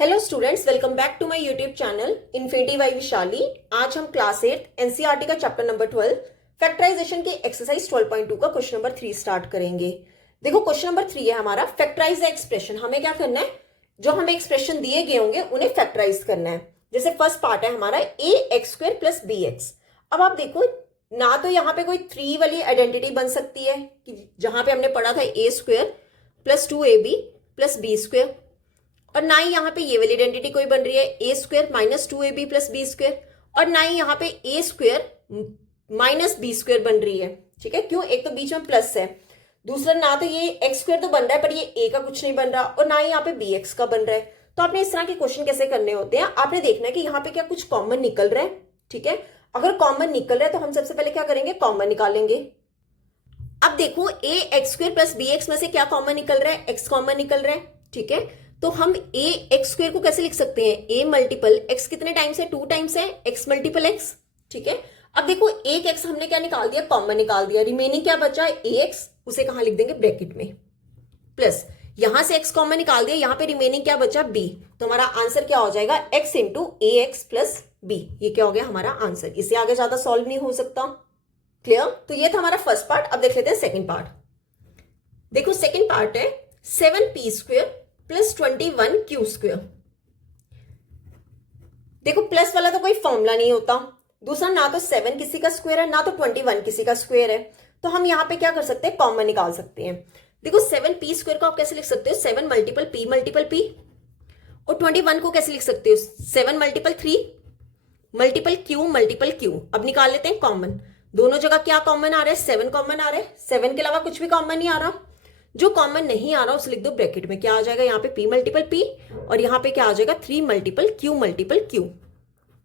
Hello students, welcome back to my YouTube channel infinity by Vishali. आज हम class 8 NCERT का chapter number 12 factorisation की exercise 12.2 का question number 3 start करेंगे। देखो क्वेश्चन नंबर 3 है हमारा फैक्टराइज द एक्सप्रेशन। हमें क्या करना है, जो हमें एक्सप्रेशन दिए गए होंगे उन्हें फैक्टराइज करना है। जैसे फर्स्ट पार्ट है हमारा a x square plus b x. अब आप देखो ना तो यहाँ पे कोई 3 वाली आइडेंटिटी बन सकती है कि जहां पे हमने पढ़ा था a square plus 2ab plus b square, और ना ही यहाँ पे ये वाली आइडेंटिटी कोई बन रही है a square minus 2ab plus b square, और ना ही यहाँ पे a square minus b square बन रही है। ठीक है, क्यों? एक तो बीच में प्लस है, दूसरा ना तो ये एक्स स्क्वायर तो बन रहा है पर ये ए का कुछ नहीं बन रहा, और ना ही यहाँ पे बी एक्स का बन रहा है। तो आपने इस तरह के क्वेश्चन कैसे करने होते हैं, आपने देखना है कि यहाँ पे क्या कुछ कॉमन निकल रहा है। ठीक है, अगर कॉमन निकल रहा है तो हम सबसे पहले क्या करेंगे, कॉमन निकालेंगे। अब देखो a x square plus b x में से क्या कॉमन निकल रहा है, एक्स कॉमन निकल रहा है। ठीक है, तो हम ए एक्स स्क्वायर को कैसे लिख सकते हैं, ए मल्टीपल एक्स कितने टाइम्स है, 2 टाइम्स है, एक्स मल्टीपल एक्स। ठीक है, अब देखो एक एक्स हमने क्या निकाल दिया, कॉमन निकाल दिया, रिमेनिंग क्या बचा है ए एक्स, उसे कहां लिख देंगे, ब्रैकेट में, प्लस यहां से एक्स कॉमन निकाल दिया, यहां पे रिमेनिंग क्या बचा, बी। तो हमारा आंसर क्या हो जाएगा, एक्स इंटू ए एक्स प्लस बी। ये क्या हो गया हमारा आंसर। इससे आगे ज्यादा सॉल्व नहीं हो सकता। क्लियर? तो ये था हमारा फर्स्ट पार्ट। अब देख लेते हैं सेकंड पार्ट। देखो सेकंड पार्ट है 7p square plus 21q square. देखो प्लस वाला तो कोई फॉर्मूला नहीं होता, दूसरा ना तो 7 किसी का स्क्वायर है ना तो 21 किसी का स्क्वायर है, तो हम यहां पे क्या कर सकते हैं, कॉमन निकाल सकते हैं। देखो 7p स्क्वायर को आप कैसे लिख सकते हो, 7 मल्टीपल p, और 21 को कैसे लिख सकते हो, 7 मल्टीपल 3 मल्टीपल q। अब निकाल लेते हैं कॉमन। दोनों जगह क्या कॉमन आ रहा है, 7 कॉमन आ रहा है, 7 के अलावा कुछ भी कॉमन नहीं आ रहा। जो कॉमन नहीं आ रहा उसे लिख दो ब्रैकेट में, क्या आ जाएगा यहाँ पे p मल्टीपल p, और यहाँ पे क्या आ जाएगा 3 मल्टीपल q।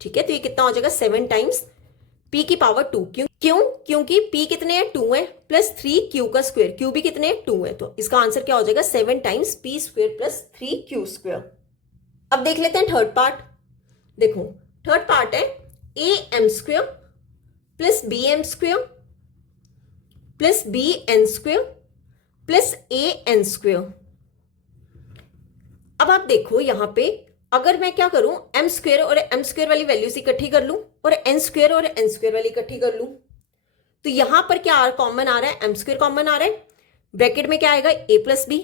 ठीक है, तो ये कितना हो जाएगा 7 टाइम्स p की पावर 2। क्यों? क्योंकि p कितने हैं, 2 है, प्लस 3q का स्क्वायर, q भी कितने हैं, 2 है, तो इसका आंसर क्या हो जाएगा 7 times p square plus 3q square. अब देख लेते हैं थर्ड पार्ट। देखो थर्ड पार्ट है A M square plus B M square plus B N square plus A N square. अब आप देखो यहां पे अगर मैं क्या करूं, एम स्क्वायर और एम स्क्वायर वाली वैल्यूज इकट्ठी कर लूं और एन स्क्वायर और एन स्क्वायर वाली इकट्ठी कर लूं, तो यहां पर क्या कॉमन आ रहा है, एम स्क्वायर कॉमन आ रहा है, ब्रैकेट में क्या आएगा ए प्लस बी।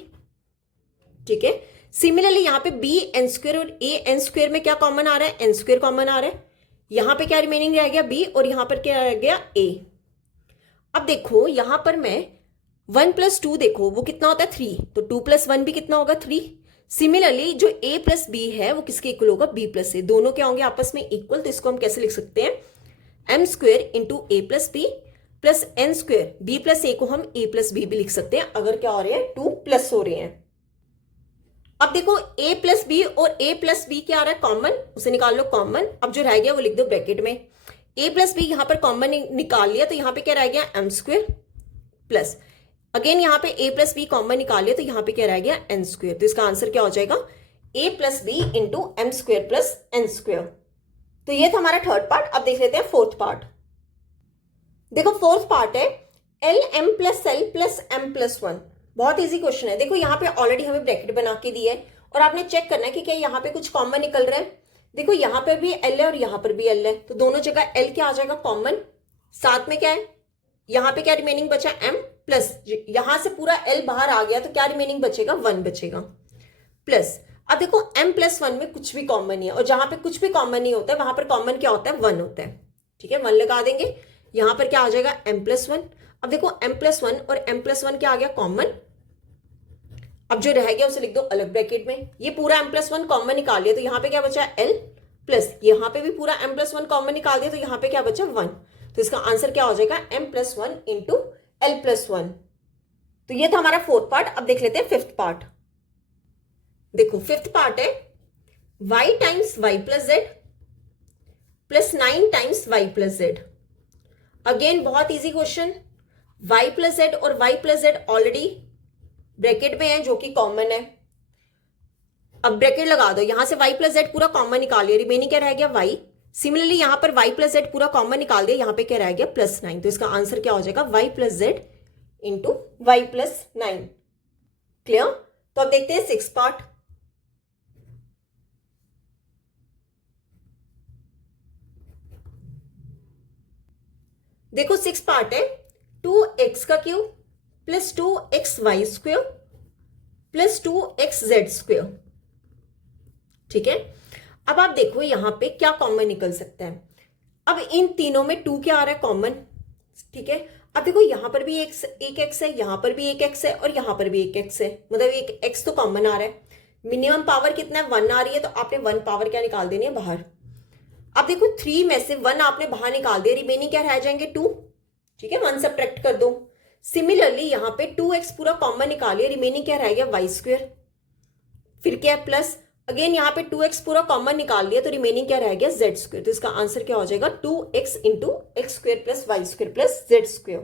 ठीक है, सिमिलरली यहां पे बी एन स्क्वायर और ए एन स्क्वायर में क्या कॉमन आ रहा है, एन स्क्वायर कॉमन आ रहा है, यहां पे क्या रिमेनिंग रह गया बी, और यहां पर क्या रह गया ए। अब देखो यहां पर मैं 1 प्लस 2 देखो वो कितना होता है 3, तो 2 प्लस 1 भी कितना होगा 3। सिमिलरली जो a प्लस बी है वो किसके इक्वल होगा, b प्लस ए, दोनों क्या होंगे आपस में इक्वल। तो इसको हम कैसे लिख सकते हैं, m square into a plus b plus N square, b plus a को हम ए प्लस बी भी लिख सकते हैं अगर क्या हो रहे हैं 2 प्लस हो रहे हैं। अब देखो a प्लस बी और a प्लस बी क्या आ रहा है, कॉमन, उसे निकाल लो कॉमन। अब जो रह गया वो लिख दो ब्रैकेट में, a प्लस बी यहां पर कॉमन निकाल लिया तो यहां पे क्या रह गया एम स्क्वायर, प्लस अगेन यहाँ पे a प्लस बी कॉमन निकाल लिया तो यहाँ पे क्या रह गया एन स्क्वायर। तो इसका आंसर क्या हो जाएगा a plus B into M square plus N square. तो ये था हमारा थर्ड पार्ट। अब देख लेते हैं फोर्थ पार्ट। देखो फोर्थ पार्ट है L M plus L plus M plus 1। बहुत इजी क्वेश्चन है। देखो यहाँ पे ऑलरेडी हमें ब्रैकेट बना के दी है और आपने चेक करना है कि क्या यहाँ पे कुछ कॉमन निकल रहा है। देखो यहाँ पे भी एल है और यहाँ पर भी एल है, तो दोनों जगह एल क्या आ जाएगा कॉमन, साथ में क्या है यहाँ पे क्या रिमेनिंग बचा एम, प्लस यहां से पूरा एल बाहर आ गया तो क्या रिमेनिंग बचेगा 1 बचेगा, प्लस अब देखो m प्लस 1 में कुछ भी कॉमन नहीं है, और जहां पे कुछ भी कॉमन नहीं होता है वहां पर कॉमन क्या होता है 1 होता है। ठीक है, 1 लगा देंगे, यहां पर क्या आ जाएगा m प्लस 1। अब देखो m प्लस 1 और m प्लस 1 क्या आ गया कॉमन। अब जो रह गया उसे लिख दो अलग ब्रैकेट में। ये पूरा m प्लस 1 कॉमन निकाल लिया तो यहाँ पे क्या बचा l, प्लस यहाँ पे भी पूरा m प्लस 1 कॉमन निकाल दिया तो यहाँ पे क्या बचा 1। तो इसका आंसर क्या हो जाएगा m plus 1 into L plus 1। तो ये था हमारा फोर्थ पार्ट। अब देख लेते हैं फिफ्थ पार्ट। देखो फिफ्थ पार्ट है y times y plus z plus 9 times y plus z. Again बहुत easy question, y plus z और y plus z already bracket में है जो कि कॉमन है। अब ब्रैकेट लगा दो, यहां से y प्लस जेड पूरा कॉमन निकाल लिया, रिमेनिंग क्या रह गया y। सिमिलरली यहां पर y प्लस जेड पूरा कॉमन निकाल दिया, यहां पे क्या रह गया प्लस 9। तो इसका आंसर क्या हो जाएगा y plus Z into Y plus 9। Clear? तो अब देखते हैं सिक्स पार्ट। देखो 6 पार्ट है, 2x का cube plus 2xy square plus 2xz square. ठीक है, अब आप देखो यहां पे क्या कॉमन निकल सकता है। अब इन तीनों में 2 क्या आ रहा है कॉमन। ठीक है, अब देखो यहां पर भी एक x है, यहां पर भी एक x है और यहां पर भी एक x है, मतलब एक x तो कॉमन आ रहा है। मिनिमम पावर कितना है, 1 आ रही है, तो आपने 1 पावर क्या निकाल देनी है बाहर। अब देखो 3 में से 1 आपने बाहर निकाल दिया, रिमेनिंग क्या रह जाएंगे 2। ठीक है, 1 सब्ट्रैक्ट कर दो। सिमिलरली यहां पे 2x पूरा कॉमन निकालिए, रिमेनिंग क्या रह गया y स्क्वेयर, फिर क्या है प्लस, अगेन यहाँ पे 2x पूरा कॉमन निकाल लिया, तो रिमेनिंग क्या रह गया z स्क्वेयर। तो इसका आंसर क्या हो जाएगा 2x into X square plus Y square plus z square.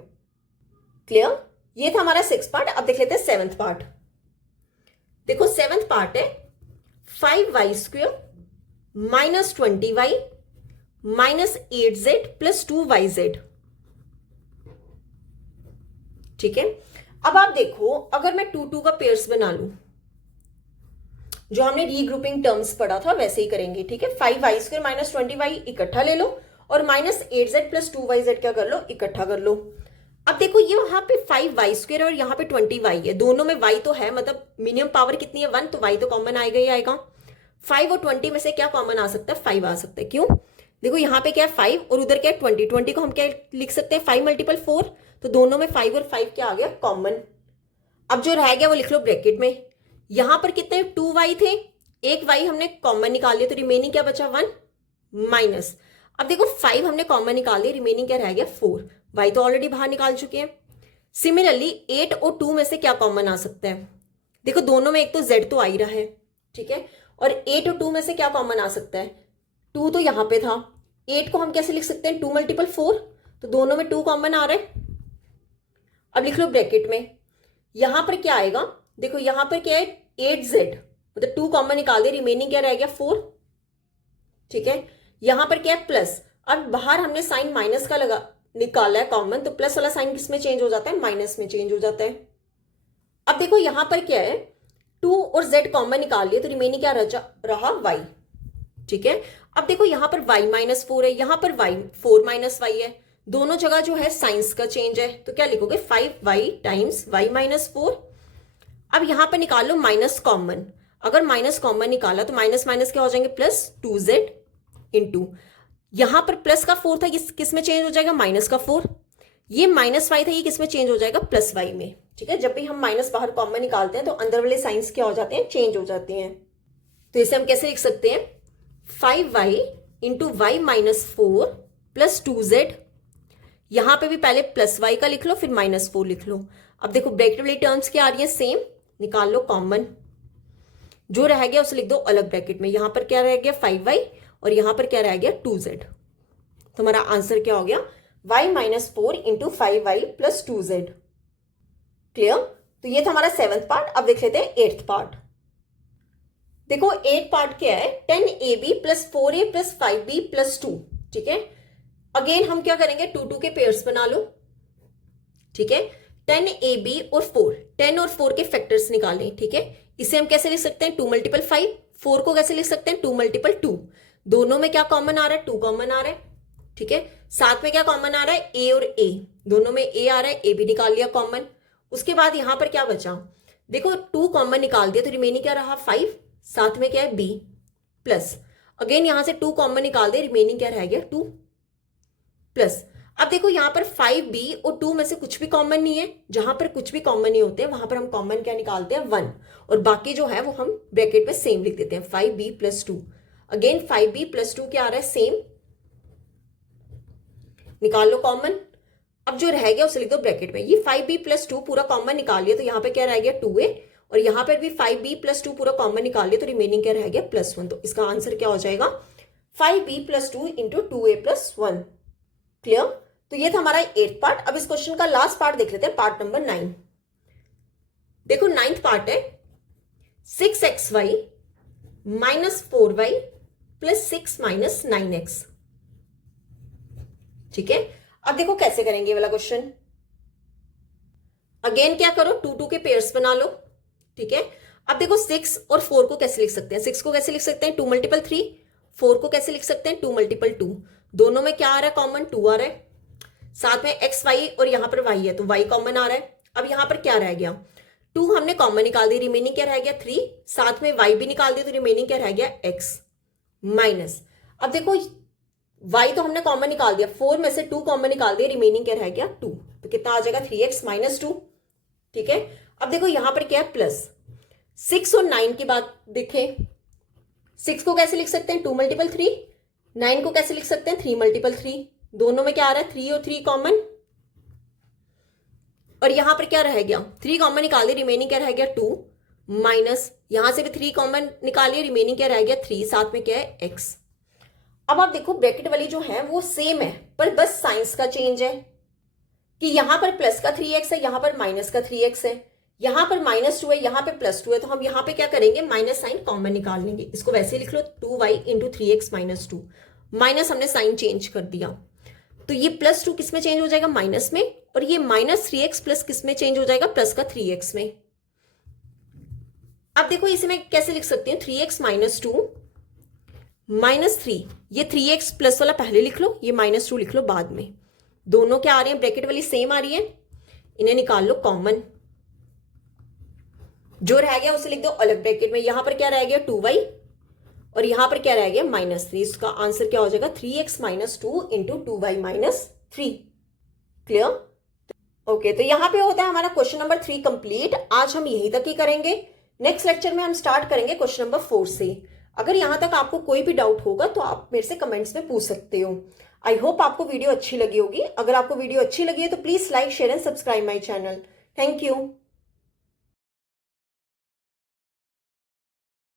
Clear, ये था हमारा 6 पार्ट। अब देख लेते हैं 7th पार्ट। देखो 7th पार्ट है 5y square minus 20y minus 8z plus 2yz। ठीक है, अब आप देखो अगर मैं 2 का पेयर्स बना लूं, जो हमने रीग्रुपिंग टर्म्स पढ़ा था वैसे ही करेंगे। ठीक है, 5y स्क्वायर माइनस 20y इकट्ठा ले लो और माइनस 8z प्लस 2yz क्या कर लो, इकट्ठा कर लो। अब देखो ये वहां पे 5y स्क्वायर और यहाँ पे 20y है, दोनों में y तो है, मतलब मिनिमम पावर कितनी है 1, तो y तो कॉमन आएगा ही आएगा। 5 और 20 में से क्या कॉमन आ सकता है, 5 आ सकता है। क्यों, देखो यहाँ पे क्या है 5 और उधर क्या है 20, 20 को हम क्या लिख सकते हैं 5 मल्टीपल 4, तो दोनों में 5 और 5 क्या आ गया कॉमन। अब जो रह गया वो लिख लो ब्रैकेट में। यहां पर कितने 2y थे, एक y हमने कॉमन निकाल लिया, तो रिमेनिंग क्या बचा 1 माइनस। अब देखो 5 हमने कॉमन निकाल लिया, रिमेनिंग क्या रह गया 4, y तो ऑलरेडी बाहर निकाल चुके हैं। सिमिलरली 8 और 2 में से क्या कॉमन आ सकता है, देखो दोनों में एक तो z तो आ ही रहा है। ठीक है, और 8 और 2 में से क्या कॉमन आ सकता है, 2 तो यहां पे था, 8 को हम कैसे लिख सकते हैं 2 मल्टीपल 4, तो दोनों में 2 कॉमन आ रहा है। अब लिख लो ब्रैकेट में, यहां पर क्या आएगा, देखो यहां पर क्या है 8z, मतलब 2 कॉमन निकाल दे, रिमेनिंग क्या रह गया 4। ठीक है, यहां पर क्या है प्लस, अब बाहर हमने साइन माइनस का निकाला है कॉमन, तो प्लस वाला साइन किस में चेंज हो जाता है, माइनस में चेंज हो जाता है। अब देखो यहां पर क्या है 2 और z कॉमन निकाल लिया, तो रिमेनिंग क्या रहा y। ठीक है, अब देखो यहां पर y माइनस 4 है, यहां पर y 4 माइनस y है, दोनों जगह जो है साइंस का चेंज है, तो क्या लिखोगे 5y टाइम्स y माइनस 4। अब यहां पर निकाल लो माइनस कॉमन, अगर माइनस कॉमन निकाला तो माइनस माइनस क्या हो जाएंगे प्लस 2z इंटू, यहां पर प्लस का 4 था, ये किस में चेंज हो जाएगा माइनस का 4, ये माइनस y था, ये किस में चेंज हो जाएगा प्लस y में। ठीक है, जब भी हम माइनस बाहर कॉमन निकालते हैं तो अंदर वाले साइंस क्या हो जाते हैं, चेंज हो जाते हैं। तो इसे हम कैसे लिख सकते हैं 5y into Y minus 4 plus 2z, यहां पे भी पहले प्लस y का लिख लो फिर माइनस 4 लिख लो। अब देखो ब्रैकेट वाली टर्म्स क्या आ रही है सेम, निकाल लो कॉमन, जो रह गया उसे लिख दो अलग ब्रैकेट में। यहां पर क्या रह गया 5y और यहां पर क्या रह गया 2z, तो हमारा आंसर क्या हो गया y minus 4 into 5y plus 2z। Clear, तो ये था हमारा 7th पार्ट। अब देख लेते हैं 8th पार्ट। देखो 8th पार्ट क्या है 10ab plus 4a plus 5b plus 2। ठीक है, अगेन हम क्या करेंगे 2 के पेयर्स बना लो। ठीक है, 10ab और 4, 10 और 4 के फैक्टर्स निकालें। ठीक है, इसे हम कैसे लिख सकते हैं 2 मल्टीपल 5, 4 को कैसे लिख सकते हैं 2 मल्टीपल 2, दोनों में क्या कॉमन आ रहा है 2 कॉमन आ रहा है। ठीक है, साथ में क्या कॉमन आ रहा है a और a, दोनों में a आ रहा है, a भी निकाल लिया कॉमन। उसके बाद यहां पर क्या बचा, देखो 2 कॉमन निकाल दिया, तो रिमेनिंग क्या रहा 5, साथ में क्या है b प्लस, अगेन यहां से 2 कॉमन निकाल दे, रिमेनिंग क्या रह गया 2 प्लस। अब देखो यहां पर 5b और 2 में से कुछ भी कॉमन नहीं है, जहां पर कुछ भी कॉमन नहीं होते वहां पर हम कॉमन क्या निकालते हैं 1, और बाकी जो है वो हम ब्रैकेट में सेम लिख देते हैं 5b plus 2। Again 5b plus 2 क्या आ रहा है सेम, निकाल लो कॉमन। अब जो रह गया उसे लिख दो ब्रैकेट में। ये 5b प्लस 2 पूरा कॉमन निकाल लिया, तो यहाँ पे क्या रह गया 2a, और यहां पर भी 5b प्लस 2 पूरा कॉमन निकाल लिया, तो रिमेनिंग क्या रह गया प्लस 1। तो इसका आंसर क्या हो जाएगा 5b plus 2 into 2a plus 1। Clear, तो ये था हमारा 8th पार्ट। अब इस क्वेश्चन का लास्ट पार्ट देख लेते हैं, पार्ट नंबर 9। देखो 9th पार्ट है 6xy minus 4y plus 6 minus 9x। ठीक है, अब देखो कैसे करेंगे वाला क्वेश्चन। अगेन क्या करो 2 के पेयर्स बना लो। ठीक है, अब देखो 6 और 4 को कैसे लिख सकते हैं, 6 को कैसे लिख सकते हैं 2 मल्टीपल 3, 4 को कैसे लिख सकते हैं 2 मल्टीपल 2, दोनों में क्या आ रहा है कॉमन 2 आ रहा है। साथ में एक्स वाई और यहाँ पर वाई है तो वाई कॉमन आ रहा है। अब यहाँ पर क्या रह गया, 2 हमने कॉमन निकाल दी, रिमेनिंग क्या रह गया 3, साथ में वाई भी निकाल दी तो रिमेनिंग क्या रह गया एक्स माइनस। अब देखो y तो हमने कॉमन निकाल दिया, 4 में से 2 कॉमन निकाल दिया, रिमेनिंग क्या रह गया 2, तो कितना आ जाएगा 3x माइनस 2। ठीक है, अब देखो यहां पर क्या है प्लस 6 और 9 की बात देखें, 6 को कैसे लिख सकते हैं 2 मल्टीपल 3, 9 को कैसे लिख सकते हैं 3 मल्टीपल 3, दोनों में क्या आ रहा है 3 और 3 कॉमन, और यहां पर क्या रह गया 3 कॉमन निकाल दिया, रिमेनिंग क्या रह गया 2 माइनस, यहां से भी 3 कॉमन निकालिए, रिमेनिंग क्या रह गया 3, साथ में क्या है x। अब आप देखो ब्रैकेट वाली जो है वो सेम है, पर बस साइंस का चेंज है कि यहां पर प्लस का 3x है, यहां पर माइनस का 3x है, यहां पर -2 है, यहां पे +2 है, तो हम यहां पे क्या करेंगे माइनस साइन कॉमन निकाल लेंगे, इसको वैसे लिख लो 2y into 3x minus 2, minus हमने साइन चेंज कर दिया, तो ये +2 किस में चेंज हो जाएगा माइनस में, और ये -3x प्लस किस में चेंज हो जाएगा प्लस का 3x में। अब देखो इसे मैं कैसे लिख सकती हूँ 3x माइनस 2 -3, ये 3x प्लस वाला पहले लिख लो, ये -2 लिख लो बाद में, दोनों क्या आ रहे हैं ब्रैकेट वाली सेम आ रही है, इन्हें निकाल लो कॉमन, जो रह गया उसे लिख दो अलग ब्रैकेट में, यहां पर क्या रह गया 2y और यहां पर क्या रह गया -3, इसका आंसर क्या हो जाएगा 3x minus 2 into 2y minus 3। Clear? Okay, तो यहां पे होता है हमारा क्वेश्चन नंबर 3 कंप्लीट। आज हम यहीं तक ही करेंगे, नेक्स्ट लेक्चर में हम स्टार्ट करेंगे क्वेश्चन नंबर 4 से। अगर यहां तक आपको कोई भी डाउट होगा तो आप मेरे से कमेंट्स में पूछ सकते हो। आई होप आपको वीडियो अच्छी लगी होगी। अगर आपको वीडियो अच्छी लगी है तो please like share and subscribe my channel. Thank you.